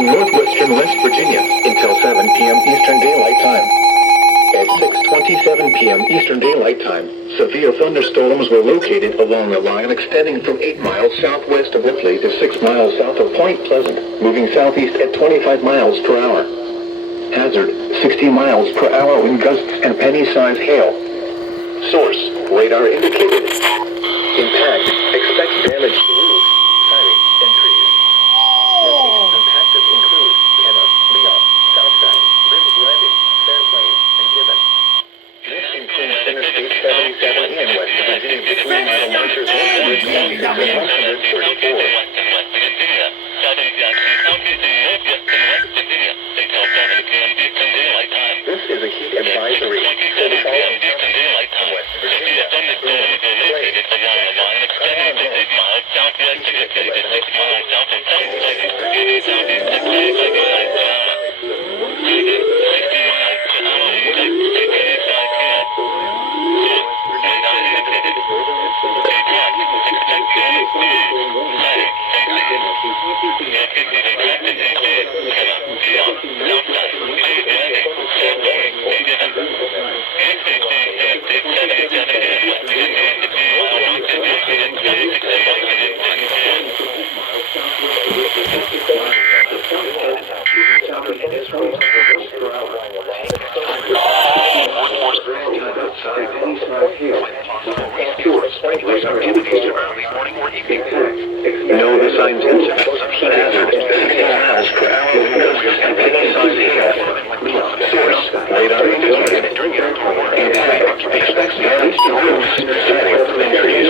in northwestern West Virginia until 7 p.m. Eastern Daylight Time. At 6:27 p.m. Eastern Daylight Time, severe thunderstorms were located along a line extending from 8 miles southwest of Ripley to 6 miles south of Point Pleasant, moving southeast at 25 miles per hour. Hazard, 60 miles per hour wind gusts and penny-sized hail. Source, radar indicated. Impact, expect damage to roof, siding, and trees. Locations impacted include Kenna, Leon, Southside, Brims Landing, Fairplain, and Gibbon. This includes Interstate 77 in West Virginia between mile markers 126 and 134. This is a heat advisory for the following counties in West Virginia. Know the signs and symptoms of heat hazard. 60 miles per hour wind gusts and penny-sized hail. Source, radar indicated. Impact, expects damage to roofs, siding, and trees.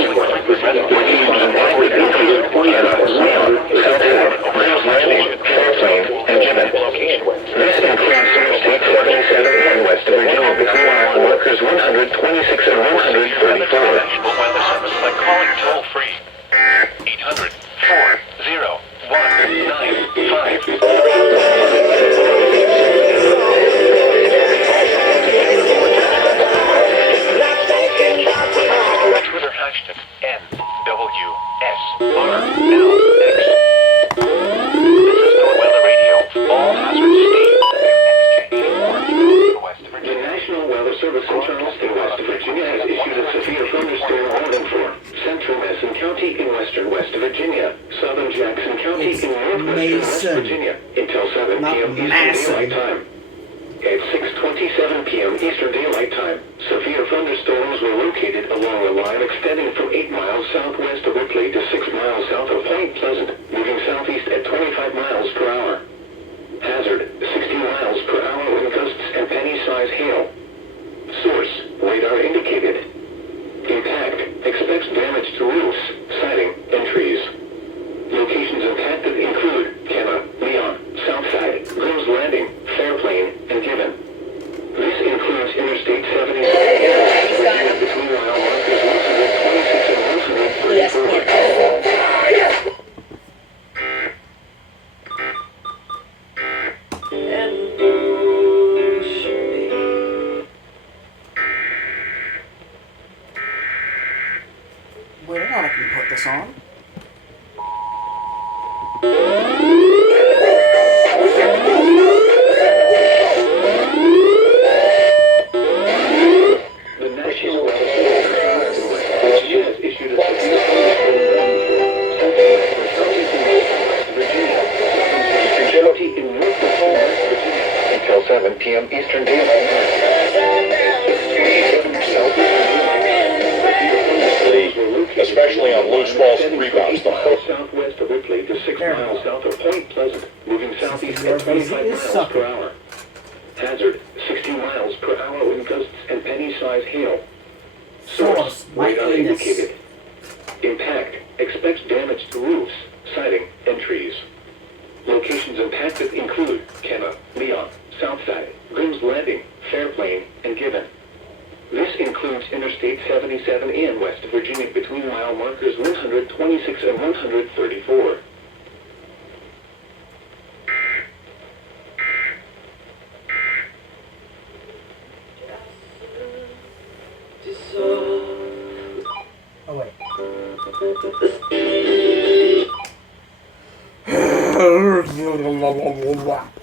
Locations impacted include Kenna, Leon, Southside, Brims Landing, Fairplain, and Gibbon. This includes Interstate 77 in West Virginia between mile markers 126 and 134. Weather service by calling toll-free 800-401-95. Twitter hashtag NWSRLX. This is the Weather Radio. All hazards stay. West Virginia. The National Weather Service in Charleston, West Virginia has issued a severe thunderstorm warning for Central Madison County in western West Virginia, southern Jackson County in northwestern West Virginia until 7 p.m. Eastern Daylight Time. At 6:27 p.m. Eastern Daylight Time, severe thunderstorms were located along a line extending from 8 miles southwest of Ripley to 6 miles south of Point Pleasant, moving southeast at 25 miles per hour. Hazard, 60 miles per hour wind gusts and penny-sized hail. Source, radar indicated. Impact, expects damage to roofs, siding, and trees. Locations impacted include Kenna, Leon, Southside, Brims Landing, Fairplain, and Gibbon. This includes Interstate 77 between mile markers 126 and 134. Wait, I know I can put this on. The National Weather Service has issued a severe in northwestern West Virginia until 7 p.m. Eastern Daylight Time. Especially on loose falls and rebounds. Southwest of Ripley to 6 miles south of Point Pleasant, moving southeast at 25 miles per hour. Hazard, 60 miles per hour wind gusts and penny-sized hail. Source, radar indicated. Impact, expects damage to roofs, siding, and trees. Locations impacted include Kenna, Leon, Southside, Brims Landing, Fairplain, and Gibbon. This includes Interstate 77 in West Virginia between mile markers 126 and 134. Oh, wait. Blah, blah, blah, blah, blah.